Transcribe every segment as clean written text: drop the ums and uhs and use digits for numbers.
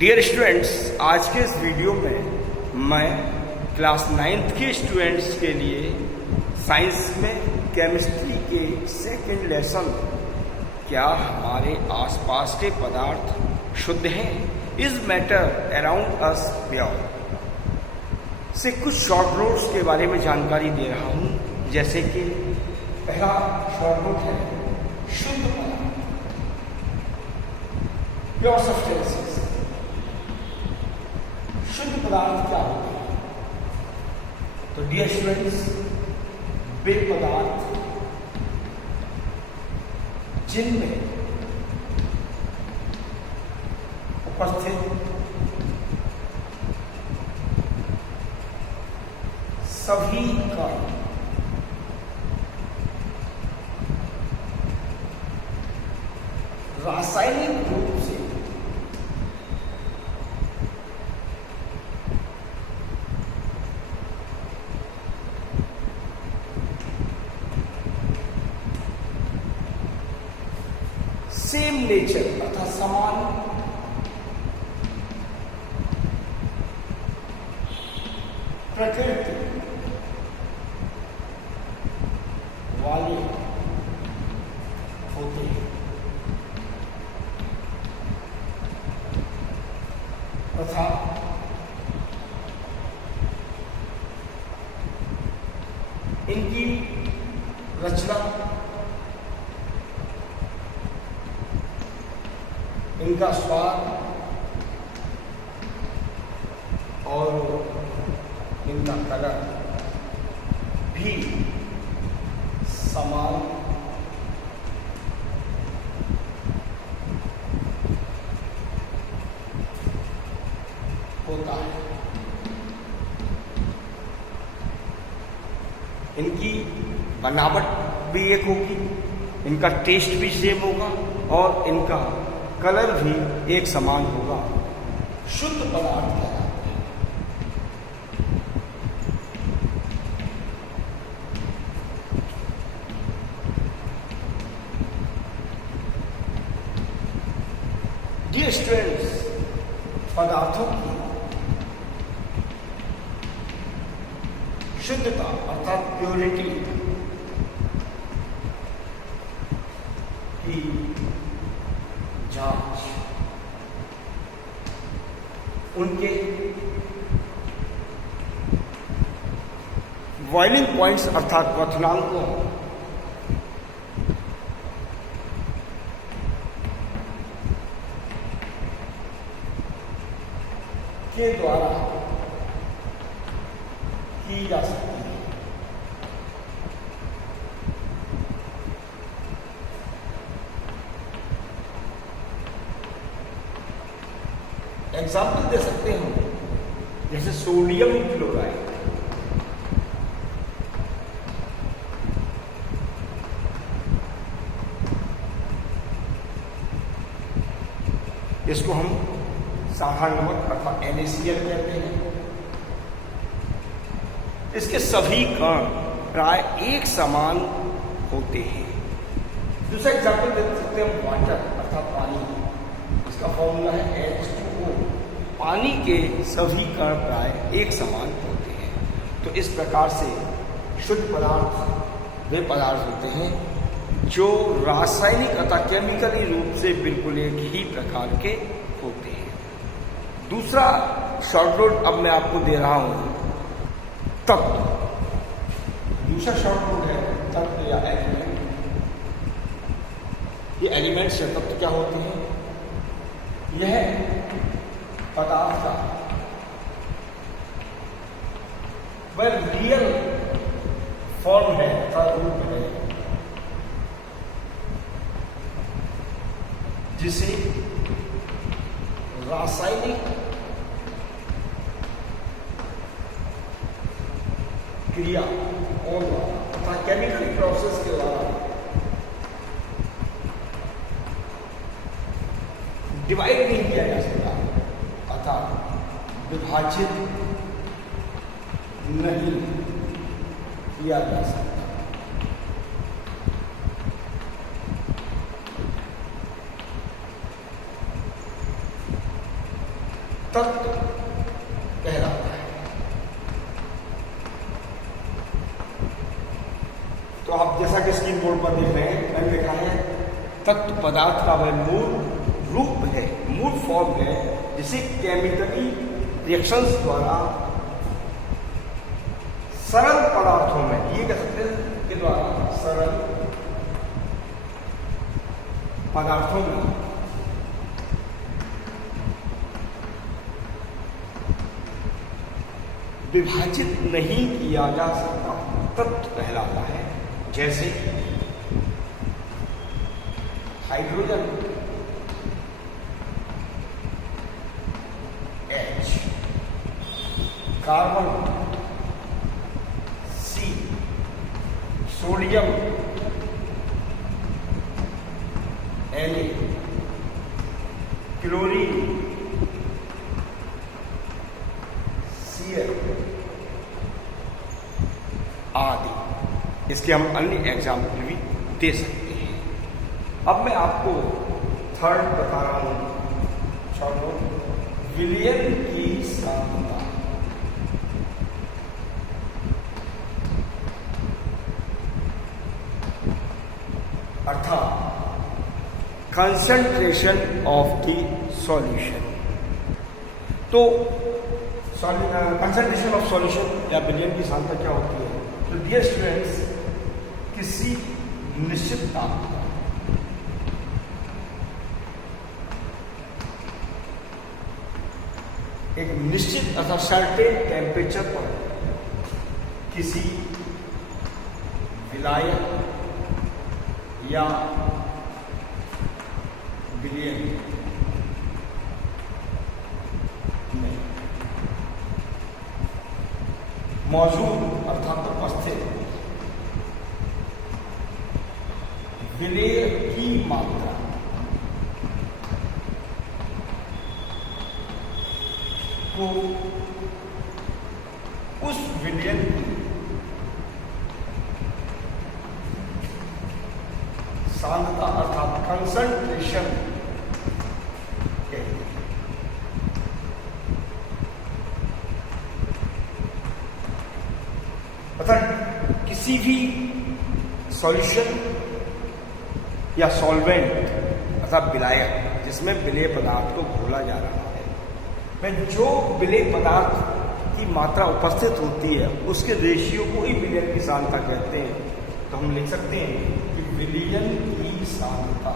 Dear students, आज के इस वीडियो में मैं क्लास 9th के स्टूडेंट्स के लिए साइंस में केमिस्ट्री के सेकंड लेसन क्या हमारे आसपास के पदार्थ शुद्ध हैं, is matter around us pure से कुछ शॉर्ट नोट्स के बारे में जानकारी दे रहा हूँ। जैसे कि पहला शॉर्ट नोट है शुद्ध पदार्थ, प्योर सब्सटेंसेस। शुद्ध पदार्थ क्या होते हैं? तो डियर स्टूडेंट्स, वे पदार्थ जिनमें उपस्थित सभी कण रासायनिक रूप से सेम नेचर अर्थात समान प्रकृति वाले होते हैं तथा इनकी रचना, इनका स्वाद और इनका कलर भी समान होता है। इनकी बनावट भी एक होगी, इनका टेस्ट भी सेम होगा और इनका कलर भी एक समान होगा। शुद्ध पदार्थ है। डियर स्टूडेंट्स, पदार्थों की शुद्धता अर्थात प्योरिटी की जांच उनके बॉइलिंग पॉइंट्स अर्थात क्वथनांकों के द्वारा की जा सकती है। एग्जाम्पल दे सकते हैं जैसे सोडियम क्लोराइड, इसको हम साधारण नमक अर्थात NaCl कहते हैं। इसके सभी कण प्राय एक समान होते हैं। दूसरा एग्जाम्पल दे सकते हैं वाटर अर्थात पानी, इसका फॉर्मूला है H2O। पानी के सभी कण प्राय एक समान होते हैं। तो इस प्रकार से शुद्ध पदार्थ वे पदार्थ होते हैं जो रासायनिक अथवा केमिकली रूप से बिल्कुल एक ही प्रकार के होते हैं। दूसरा शॉर्ट नोट अब मैं आपको दे रहा हूं तत्व। दूसरा शॉर्ट नोट है तत्व या एलिमेंट। ये एलिमेंट्स या तत्व क्या होते हैं? यह पदार्थ का वह रियल फॉर्म है अथवा रूप है जिसे रासायनिक क्रिया और तथा केमिकल प्रोसेस के द्वारा डिवाइड नहीं किया जा सकता अर्थात विभाजित नहीं किया जा सकता। तत्व कहलाता है। तो आप जैसा कि स्क्रीन बोर्ड पर देख रहे हैं, मैंने लिखा है तत्व पदार्थ का वह मूल रूप है, मूल फॉर्म है, जिसे केमिकली रिएक्शंस द्वारा सरल पदार्थों में, ये कह सकते हैं के द्वारा सरल पदार्थों में विभाजित नहीं किया जा सकता तत्व कहलाता है। जैसे hydrogen H, carbon C, sodium Na, chlorine Cl आदि। इसके हम अन्य एग्जाम्पल भी दे सकते हैं। अब मैं आपको थर्ड बता रहा हूं, चलो, विलयन की सांद्रता। अर्थात कंसंट्रेशन ऑफ द सॉल्यूशन। तो कंसंट्रेशन ऑफ सॉल्यूशन या विलयन की सांद्रता क्या होती है? तो डियर स्टूडेंट्स, किसी निश्चित तापमान, एक निश्चित अथवा सर्टेन टेम्परेचर पर किसी विलायक या विलयन में मौजूद अर्थात उपस्थित विलय की मात्रा को उस विलयन की सांद्रता अर्थात कंसंट्रेशन कहते हैं। अर्थात किसी भी सॉल्यूशन या सॉल्वेंट अर्थात विलायक जिसमें विलेय पदार्थ को घोला जा रहा है, में जो विलेय पदार्थ की मात्रा उपस्थित होती है उसके रेशियो को ही विलयन की सांद्रता कहते हैं। तो हम लिख सकते हैं कि विलयन की सांद्रता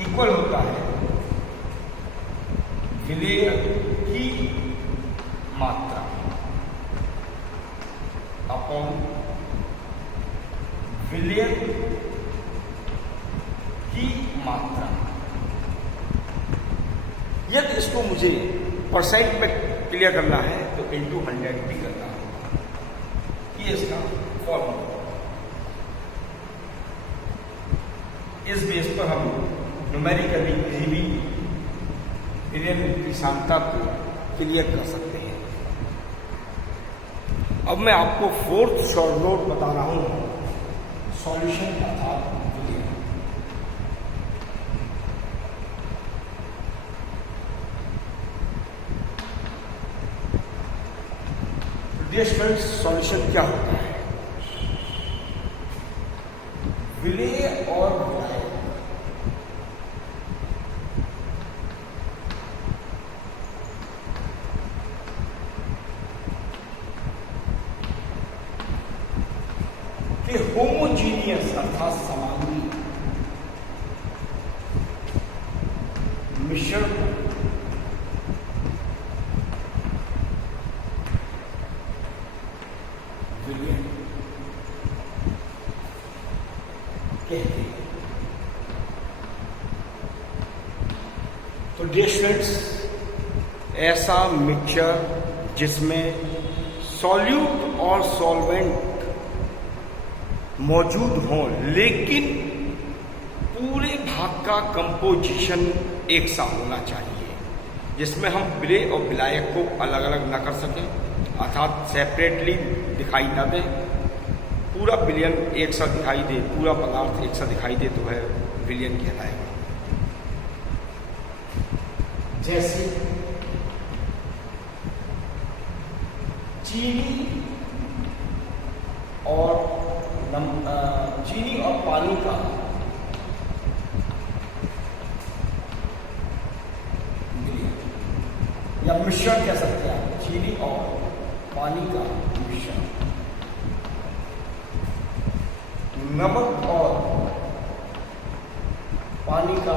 इक्वल होता है विलय की मात्रा अपॉन विलयन की मात्रा। यदि इसको मुझे परसेंट में क्लियर करना है तो इंटू 100 भी करना होगा। ये इसका फॉर्मूला। इस बेस पर हम न्यूमेरिकली किसी भी विलयन की सांद्रता को क्लियर कर सकते हैं। अब मैं आपको फोर्थ शॉर्ट नोट बता रहा हूं, सॉल्यूशन अर्थात विलयन। डियर स्टूडेंट्स, सॉल्यूशन क्या होता है? विलय और विलायक के होमोजीनियस अर्थात समांगी मिश्रण विलयन कहते हैं। तो डियर स्टूडेंट्स, ऐसा मिक्सचर जिसमें सॉल्यूट और सॉल्वेंट मौजूद हों लेकिन पूरे भाग का कंपोजिशन एक सा होना चाहिए, जिसमें हम विलय और विलायक को अलग अलग न कर सकें अर्थात सेपरेटली दिखाई न दें। पूरा विलयन एक सा दिखाई दे, पूरा पदार्थ एक सा दिखाई दे तो वह विलयन कहलाएगा। जैसे चीनी और पानी का या मिश्रण कह सकते हैं आप, चीनी और पानी का मिश्रण, नमक और पानी का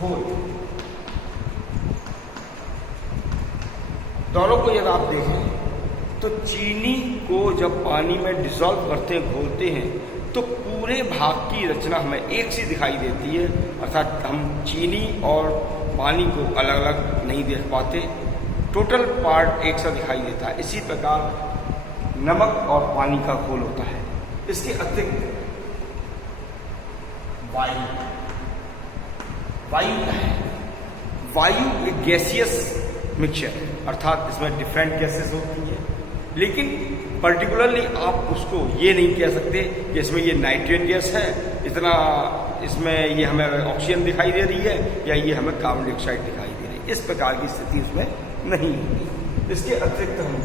घोल, दोनों को यदि आप देखें तो चीनी को जब पानी में डिसॉल्व करते हैं, घोलते हैं, तो पूरे भाग की रचना हमें एक सी दिखाई देती है, अर्थात हम चीनी और पानी को अलग अलग नहीं देख पाते, टोटल पार्ट एक सा दिखाई देता है। इसी प्रकार नमक और पानी का घोल होता है। इसके अतिरिक्त वायु क्या है? वायु एक गैसियस मिक्सचर है, अर्थात इसमें डिफरेंट गैसेस होती हैं, लेकिन पर्टिकुलरली आप उसको ये नहीं कह सकते कि इसमें ये नाइट्रोजन गैस है, इतना इसमें ये हमें ऑक्सीजन दिखाई दे रही है या ये हमें कार्बन डाइऑक्साइड दिखाई दे रही है। इस प्रकार की स्थिति उसमें नहीं होती। इसके अतिरिक्त हम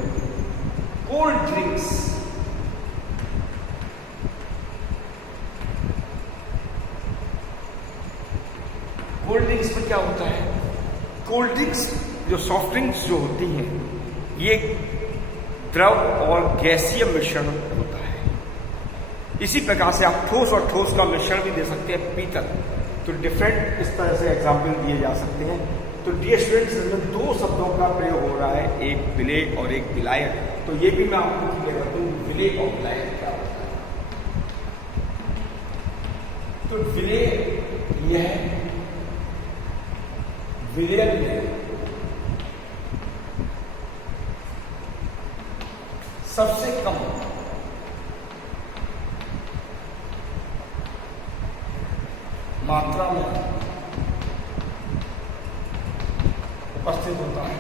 कोल्ड ड्रिंक्स, कोल्ड ड्रिंक्स में क्या होता है? कोल्ड ड्रिंक्स जो सॉफ्ट ड्रिंक्स जो होती हैं, ये द्रव और गैसीय मिश्रण होता है। इसी प्रकार से आप ठोस और ठोस का मिश्रण भी दे सकते हैं, पीतल। तो डिफरेंट इस तरह से एग्जाम्पल दिए जा सकते हैं। तो डियर स्टूडेंट्स, इसमें दो शब्दों का प्रयोग हो रहा है, एक विलेय और एक विलायक। तो ये भी मैं आपको क्लियर कर दूं, विलेय और विलायक क्या होता है। तो विलेय यह विलयन में सबसे कम मात्रा में उपस्थित होता है।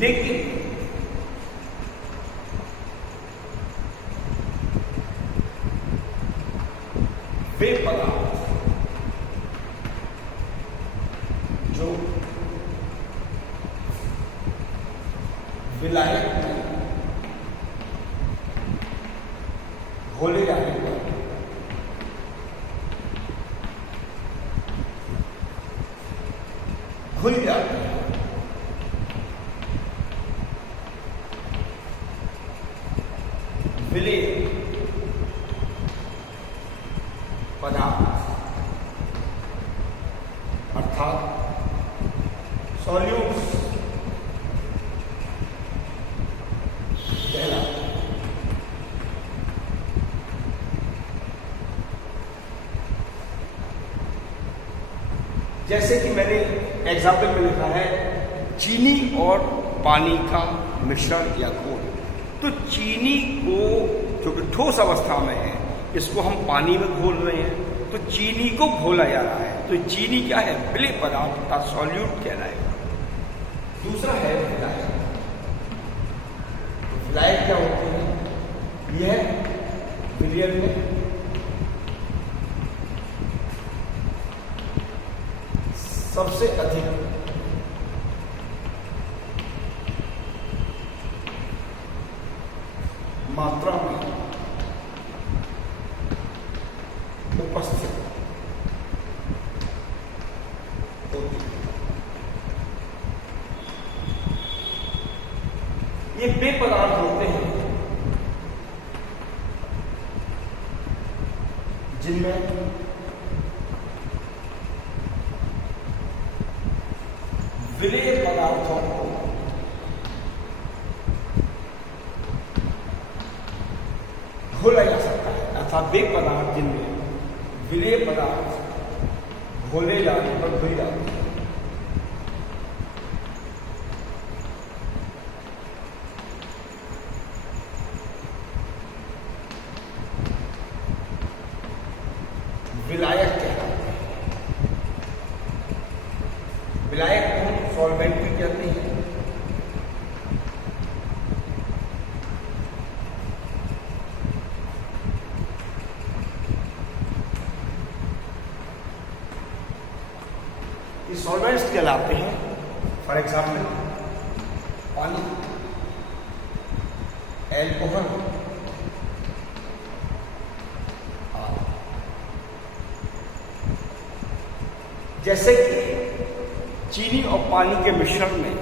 लेकिन वे पदार्थ जो विलायक में घोले जाने पर घुल जाते हैं, विलेय पदार्थ अर्थात सॉल्यूट्स कहलाते हैं। जैसे कि मैंने एग्जाम्पल में लिखा है, चीनी और पानी का मिश्रण या घोल। तो चीनी को जो कि ठोस अवस्था में है, इसको हम पानी में घोल रहे हैं, तो चीनी को घोला जा रहा है। तो चीनी क्या है? विलेय पदार्थ का सॉल्यूट कहलाएगा। दूसरा है विलायक। विलायक क्या होते हैं? यह विलयन में सबसे अधिक मात्रा में उपस्थित होती है। ये वे पदार्थ होते हैं जिनमें विलेय पदार्थों को घोला जा सकता है, अर्थात वे पदार्थ जिनमें विलेय पदार्थ घोले जाने पर घुल जाते हैं। विलायक कहलाते हैं। विलायक को सॉल्वेंट भी कहते हैं। ये सॉल्वेंट्स कहलाते हैं। फॉर एग्जाम्पल पानी, एल्कोहल, जैसे कि चीनी और पानी के मिश्रण में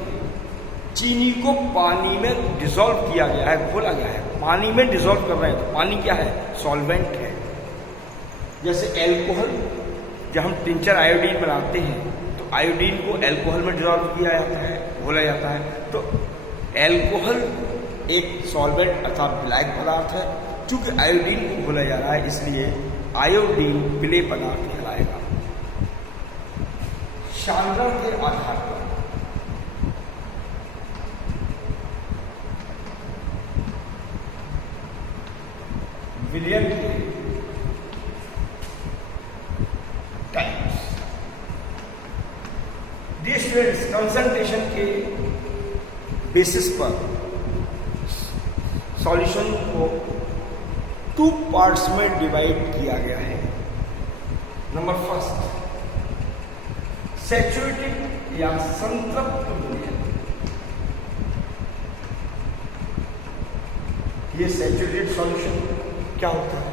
चीनी को पानी में डिसॉल्व किया गया है, घोला गया है, पानी में डिसॉल्व कर रहे हैं, तो पानी क्या है? सॉल्वेंट है। जैसे एल्कोहल, जब हम टिंचर आयोडीन बनाते हैं तो आयोडीन को एल्कोहल में डिसॉल्व किया जाता है, घोला जाता है, तो एल्कोहल एक सॉल्वेंट अर्थात विलायक पदार्थ है। चूंकि आयोडीन को घोला जा रहा है इसलिए आयोडीन विलेय पदार्थ कहलाएगा। सांद्रण के आधार पर विलयन के टाइप्स, डिस्टेंस कंसंट्रेशन के बेसिस पर सॉल्यूशन को 2 पार्ट्स में डिवाइड किया गया है। नंबर फर्स्ट, सैचुरेटेड या संतृप्त विलयन। ये सैचुरेटेड सॉल्यूशन क्या होता है?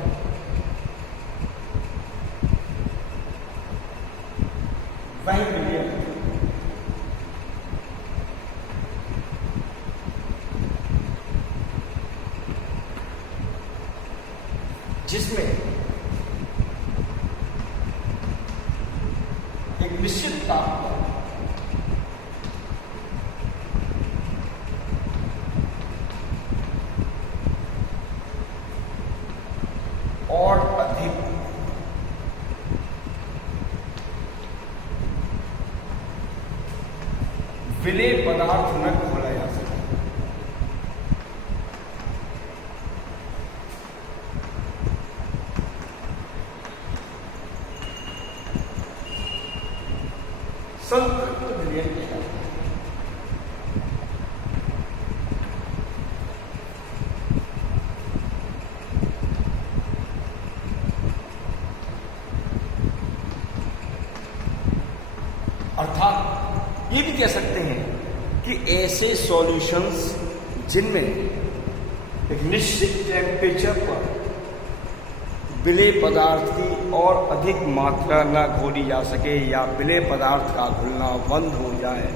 वह विलयन जिसमें एक निश्चित तापमान और अधिक विलेय पदार्थ न घोला जा सके। संतृप्त विलयन कहलाता है। अर्थात ये भी कह सकते हैं कि ऐसे सॉल्यूशंस जिनमें एक निश्चित टेम्परेचर पर विलेय पदार्थ की और अधिक मात्रा न घोली जा सके या विलेय पदार्थ का घुलना बंद हो जाए,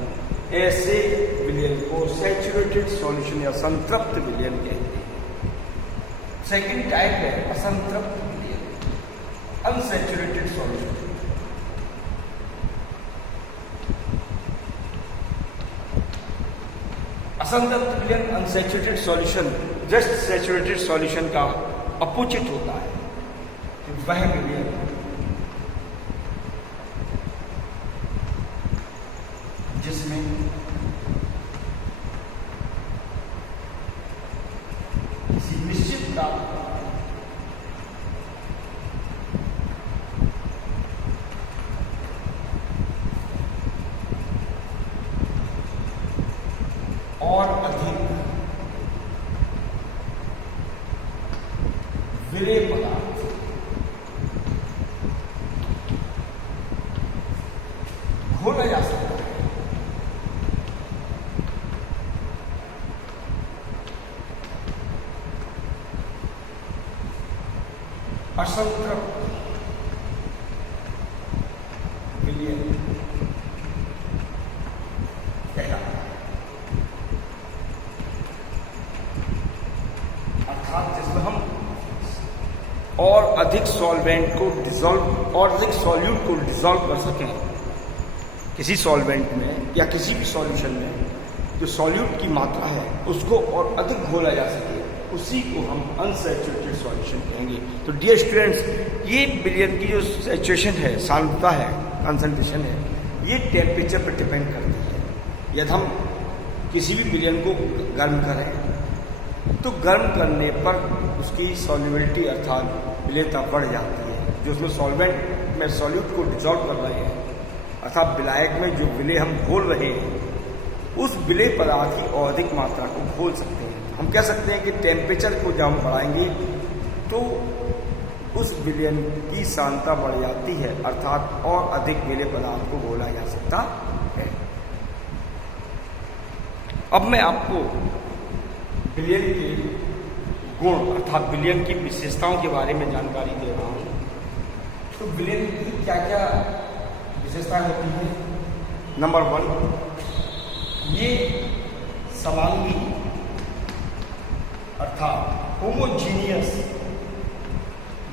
ऐसे विलयन को सैचुरेटेड सॉल्यूशन या संतृप्त विलयन कहते हैं। सेकंड टाइप है असंतृप्त विलयन, अनसैचुरेटेड सॉल्यूशन। असंतृप्त विलयन, unsaturated solution just saturated solution का अपोजिट होता है। वह विलयन जिसमें किसी निश्चित तापमान और अधिक विलेय पदार्थ घोला जा सकता है। असंतृप्त विलयन कहलाता है। अर्थात जिसमें हम और अधिक सॉल्वेंट को डिसॉल्व और अधिक सॉल्यूट को डिसॉल्व कर सकें किसी सॉल्वेंट में या किसी भी सॉल्यूशन में, जो सॉल्यूट की मात्रा है उसको और अधिक घोला जा सके, उसी को हम अनसैचुरेटेड सॉल्यूशन कहेंगे। तो डियर स्टूडेंट्स, ये विलयन की जो सैचुरेशन है, सांद्रता है, कंसंट्रेशन है, ये टेम्परेचर पर डिपेंड करती है। यदि हम किसी भी विलयन को गर्म करें तो गर्म करने पर उसकी सॉल्युबिलिटी अर्थात विलेयता बढ़ जाती है। जो उसमें सॉल्वेंट में सॉल्यूट को डिसॉल्व कर रहे हैं अर्थात विलायक में जो विलेय हम घोल रहे हैं, उस विलेय पदार्थ की और अधिक मात्रा को घोल सकते हैं। हम कह सकते हैं कि टेम्परेचर को जब हम बढ़ाएंगे तो उस विलयन की सांद्रता बढ़ जाती है, अर्थात और अधिक विलय पदार्थ को घोला जा सकता है। अब मैं आपको विलयन के गुण अर्थात विलयन की विशेषताओं के बारे में जानकारी दे रहा हूं। तो विलयन की क्या क्या विशेषताएं होती हैं? नंबर 1, ये समांगी अर्थात होमोजीनियस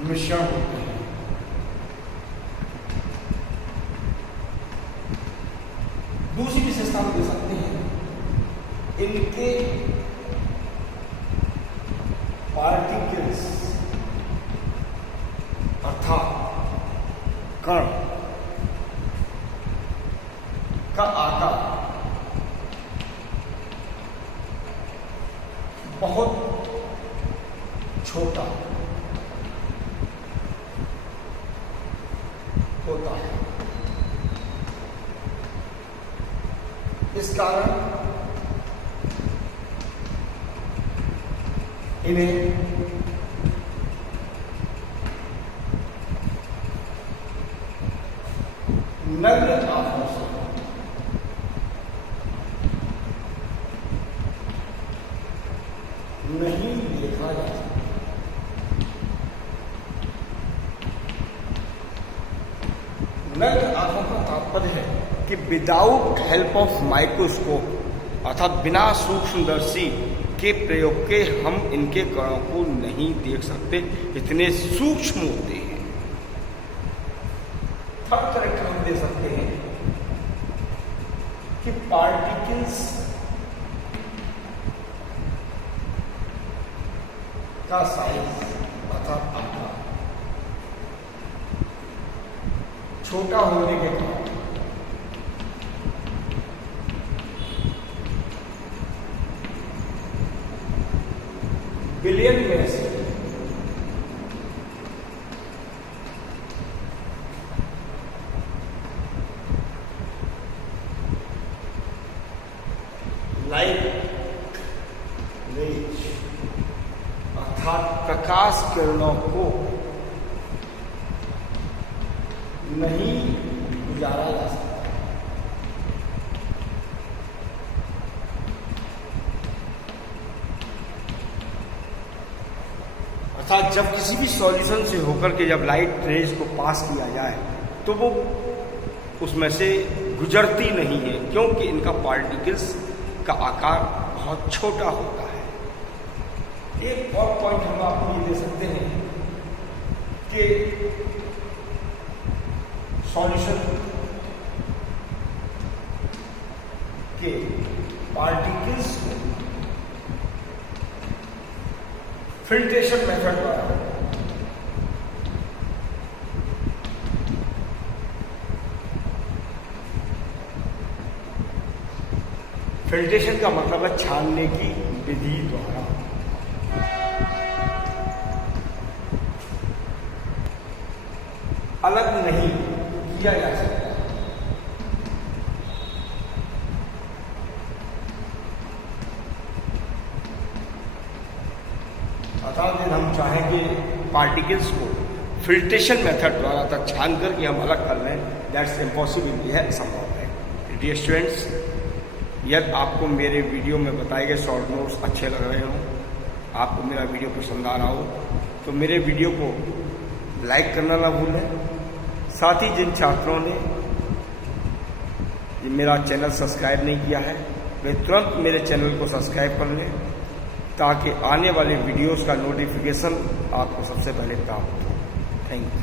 मिश्रण होते हैं। दूसरी विशेषता हम दे सकते हैं, इनके पार्टिकल्स अर्थात कण का आकार बहुत छोटा होता है। इस कारण इन्हें नग्न आंखों से नहीं देखा जा सकता। नग्न आंखों का तात्पर्य है कि विदाउट हेल्प ऑफ माइक्रोस्कोप अर्थात बिना सूक्ष्मदर्शी के प्रयोग के हम इनके कणों को नहीं देख सकते, इतने सूक्ष्म होते हैं। थर्ड करेक्टर हम दे सकते हैं कि पार्टिकल्स का साइज अर्थात आकार छोटा होने के कारण विलयन में से लाइट रेज अर्थात प्रकाश किरणों को नहीं गुजारा जा सकता। अर्थात जब किसी भी सॉल्यूशन से होकर के जब लाइट रेज को पास किया जाए तो वो उसमें से गुजरती नहीं है, क्योंकि इनका पार्टिकल्स का आकार बहुत छोटा होता है। एक और पॉइंट हम आपको ये दे सकते हैं कि सॉल्यूशन के पार्टिकल्स को फिल्ट्रेशन मेथड द्वारा फिल्ट्रेशन का मतलब है छानने की विधि द्वारा अलग नहीं किया जा सकता। अर्थात यदि हम चाहें कि पार्टिकल्स को फिल्ट्रेशन मेथड द्वारा तक छान करके हम अलग कर लें, दैट्स इम्पॉसिबल, यह असंभव है। डियर स्टूडेंट्स, यदि आपको मेरे वीडियो में बताए गए शॉर्ट नोट्स अच्छे लग रहे हों, आपको मेरा वीडियो पसंद आ रहा हो, तो मेरे वीडियो को लाइक करना ना भूलें। साथ ही जिन छात्रों ने मेरा चैनल सब्सक्राइब नहीं किया है, वे तुरंत मेरे चैनल को सब्सक्राइब कर लें, ताकि आने वाले वीडियोस का नोटिफिकेशन आपको सबसे पहले प्राप्त हो। Thank you.